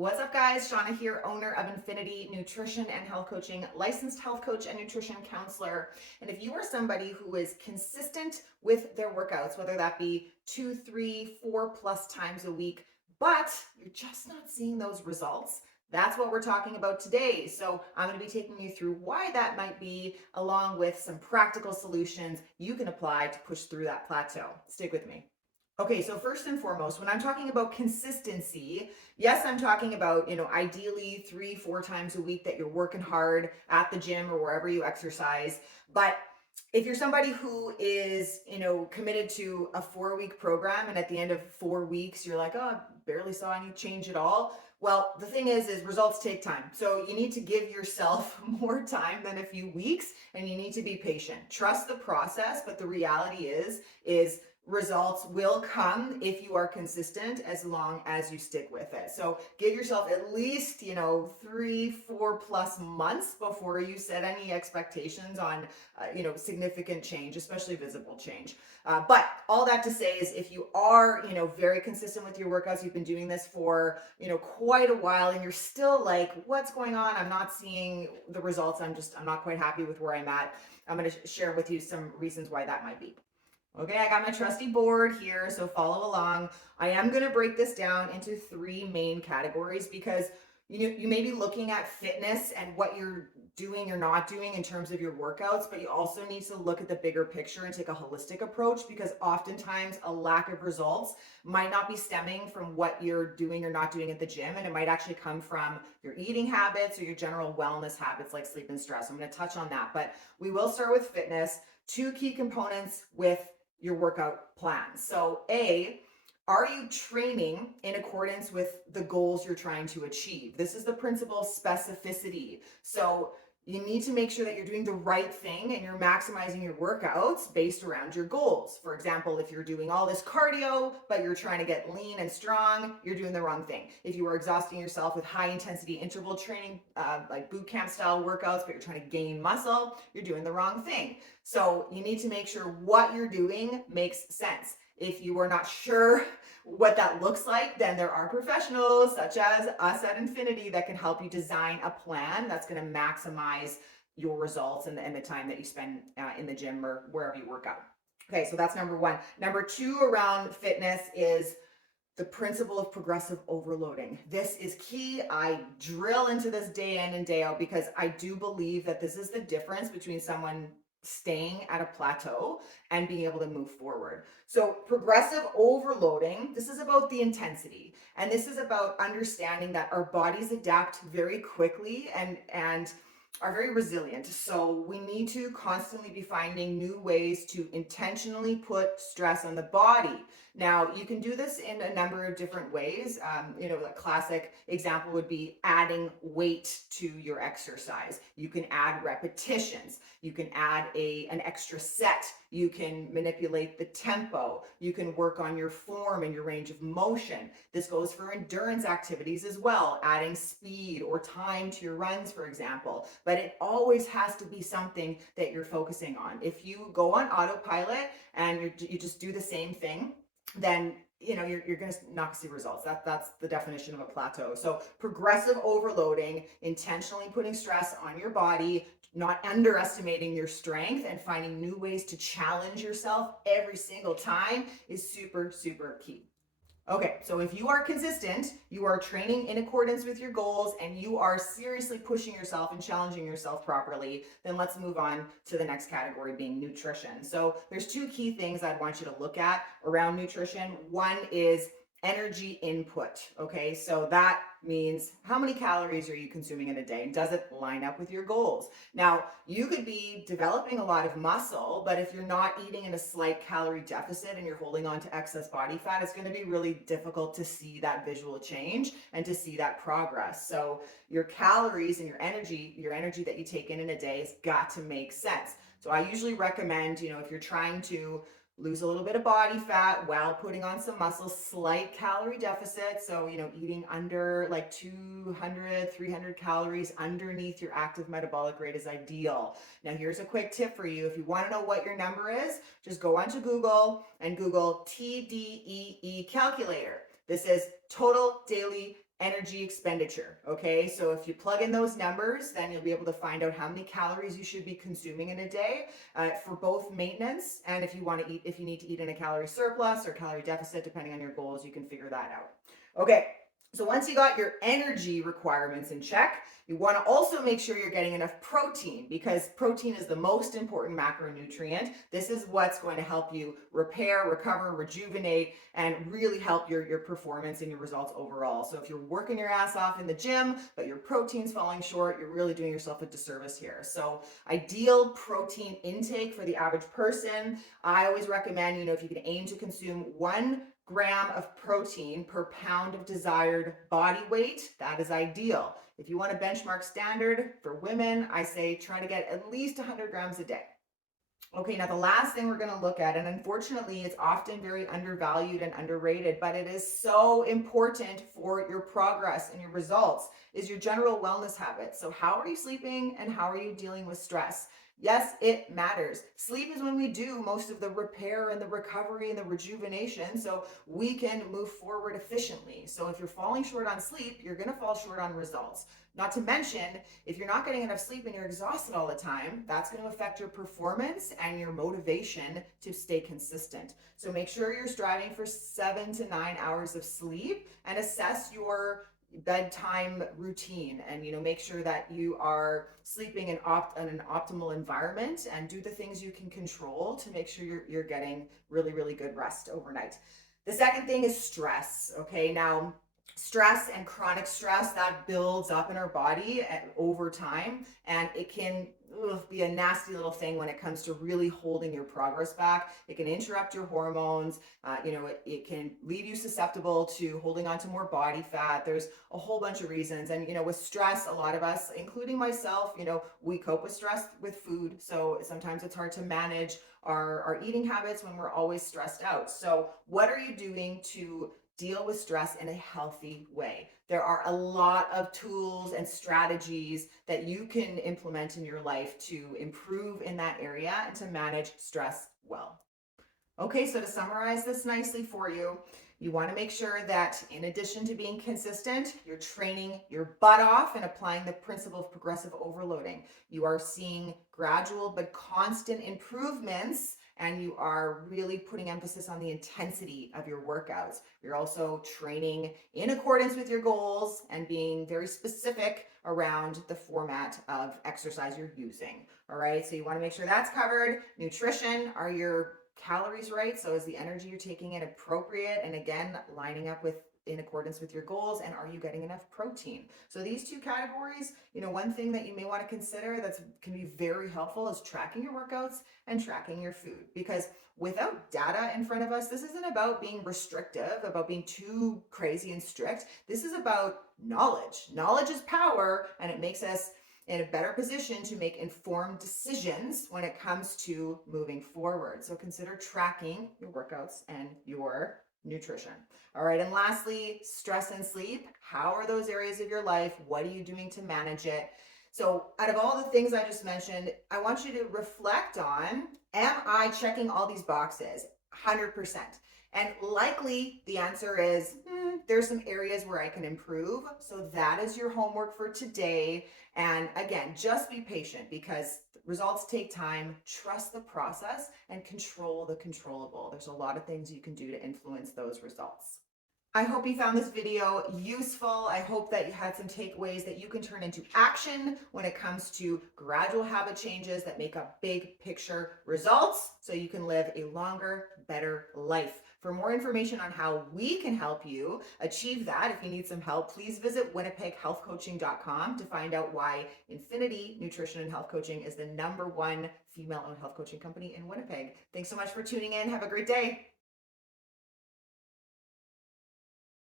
What's up, guys? Shauna here, owner of Infinity Nutrition and Health Coaching, licensed health coach and nutrition counselor. And if you are somebody who is consistent with their workouts, whether that be 2, 3, 4+ times a week, but you're just not seeing those results, that's what we're talking about today. So I'm going to be taking you through why that might be, along with some practical solutions you can apply to push through that plateau. Stick with me. Okay, so first and foremost, when I'm talking about consistency, yes, I'm talking about, ideally 3, 4 times a week that you're working hard at the gym or wherever you exercise. But if you're somebody who is, committed to a 4-week program and at the end of 4 weeks, you're like, oh, I barely saw any change at all. Well, the thing is results take time. So you need to give yourself more time than a few weeks and you need to be patient. Trust the process, but the reality is results will come if you are consistent as long as you stick with it. So give yourself at least, 3, 4+ months before you set any expectations on, significant change, especially visible change. But all that to say is if you are, very consistent with your workouts, you've been doing this for, quite a while and you're still like, what's going on? I'm not seeing the results. I'm not quite happy with where I'm at. I'm going to share with you some reasons why that might be. Okay, I got my trusty board here, so follow along. I am going to break this down into 3 main categories because you may be looking at fitness and what you're doing or not doing in terms of your workouts, but you also need to look at the bigger picture and take a holistic approach because oftentimes a lack of results might not be stemming from what you're doing or not doing at the gym, and it might actually come from your eating habits or your general wellness habits like sleep and stress. I'm going to touch on that, but we will start with fitness. 2 key components with your workout plan. So are you training in accordance with the goals you're trying to achieve? This is the principle specificity. So you need to make sure that you're doing the right thing and you're maximizing your workouts based around your goals. For example, if you're doing all this cardio, but you're trying to get lean and strong, you're doing the wrong thing. If you are exhausting yourself with high intensity interval training, like boot camp style workouts, but you're trying to gain muscle, you're doing the wrong thing. So you need to make sure what you're doing makes sense. If you are not sure what that looks like, then there are professionals such as us at Infinity that can help you design a plan that's going to maximize your results and the time that you spend in the gym or wherever you work out. Okay, so that's number 1. Number 2 around fitness is the principle of progressive overloading. This is key. I drill into this day in and day out because I do believe that this is the difference between someone staying at a plateau and being able to move forward. So progressive overloading, this is about the intensity. And this is about understanding that our bodies adapt very quickly and are very resilient. So we need to constantly be finding new ways to intentionally put stress on the body. Now, you can do this in a number of different ways. A classic example would be adding weight to your exercise. You can add repetitions. You can add an extra set. You can manipulate the tempo. You can work on your form and your range of motion. This goes for endurance activities as well, adding speed or time to your runs, for example. But it always has to be something that you're focusing on. If you go on autopilot and you just do the same thing, then you're going to not see results. That's the definition of a plateau. So progressive overloading, intentionally putting stress on your body, not underestimating your strength, and finding new ways to challenge yourself every single time is super, super key. Okay, so if you are consistent, you are training in accordance with your goals, and you are seriously pushing yourself and challenging yourself properly, then let's move on to the next category, being nutrition. So there's 2 key things I'd want you to look at around nutrition. One is energy input. Okay, so that means how many calories are you consuming in a day, and does it line up with your goals? Now, you could be developing a lot of muscle, but if you're not eating in a slight calorie deficit and you're holding on to excess body fat, it's going to be really difficult to see that visual change and to see that progress. So your calories and your energy that you take in a day has got to make sense. So I usually recommend, if you're trying to lose a little bit of body fat while putting on some muscle, slight calorie deficit. So, eating under like 200, 300 calories underneath your active metabolic rate is ideal. Now, here's a quick tip for you. If you want to know what your number is, just go onto Google and Google TDEE calculator. This is total daily energy expenditure. Okay, so if you plug in those numbers, then you'll be able to find out how many calories you should be consuming in a day for both maintenance and if you want to eat, if you need to eat in a calorie surplus or calorie deficit, depending on your goals, you can figure that out. Okay, so once you got your energy requirements in check, you want to also make sure you're getting enough protein because protein is the most important macronutrient. This is what's going to help you repair, recover, rejuvenate, and really help your performance and your results overall. So if you're working your ass off in the gym, but your protein's falling short, you're really doing yourself a disservice here. So ideal protein intake for the average person, I always recommend, if you can aim to consume 1 gram of protein per pound of desired body weight, that is ideal. If you want a benchmark standard for women, I say try to get at least 100 grams a day. Okay, now the last thing we're going to look at, and unfortunately it's often very undervalued and underrated, but it is so important for your progress and your results, is your general wellness habits. So how are you sleeping and how are you dealing with stress? Yes, it matters. Sleep is when we do most of the repair and the recovery and the rejuvenation so we can move forward efficiently. So if you're falling short on sleep, you're going to fall short on results. Not to mention, if you're not getting enough sleep and you're exhausted all the time, that's going to affect your performance and your motivation to stay consistent. So make sure you're striving for 7 to 9 hours of sleep and assess your bedtime routine and make sure that you are sleeping in an optimal environment and do the things you can control to make sure you're getting really, really good rest overnight. The second thing is stress. Okay, now stress and chronic stress that builds up in our body over time, and it can be a nasty little thing when it comes to really holding your progress back. It can interrupt your hormones. It can leave you susceptible to holding on to more body fat. There's a whole bunch of reasons. And with stress, a lot of us, including myself, we cope with stress with food. So sometimes it's hard to manage our eating habits when we're always stressed out. So what are you doing to deal with stress in a healthy way? There are a lot of tools and strategies that you can implement in your life to improve in that area and to manage stress well. Okay, so to summarize this nicely for you, you want to make sure that in addition to being consistent, you're training your butt off and applying the principle of progressive overloading. You are seeing gradual but constant improvements, and you are really putting emphasis on the intensity of your workouts. You're also training in accordance with your goals and being very specific around the format of exercise you're using. All right, so you want to make sure that's covered. Nutrition, are your calories right? So is the energy you're taking in appropriate? And again, lining up with in accordance with your goals, and are you getting enough protein? So these two categories, one thing that you may want to consider that can be very helpful is tracking your workouts and tracking your food, because without data in front of us, this isn't about being restrictive, about being too crazy and strict. This is about knowledge. Knowledge is power, and it makes us in a better position to make informed decisions when it comes to moving forward. So consider tracking your workouts and your nutrition. All right, and lastly, stress and sleep. How are those areas of your life? What are you doing to manage it? So out of all the things I just mentioned, I want you to reflect on, am I checking all these boxes? 100%. And likely the answer is, there's some areas where I can improve. So that is your homework for today. And again, just be patient because results take time. Trust the process and control the controllable. There's a lot of things you can do to influence those results. I hope you found this video useful. I hope that you had some takeaways that you can turn into action when it comes to gradual habit changes that make up big picture results so you can live a longer, better life. For more information on how we can help you achieve that, if you need some help, please visit winnipeghealthcoaching.com to find out why Infinity Nutrition and Health Coaching is the #1 female-owned health coaching company in Winnipeg. Thanks so much for tuning in. Have a great day.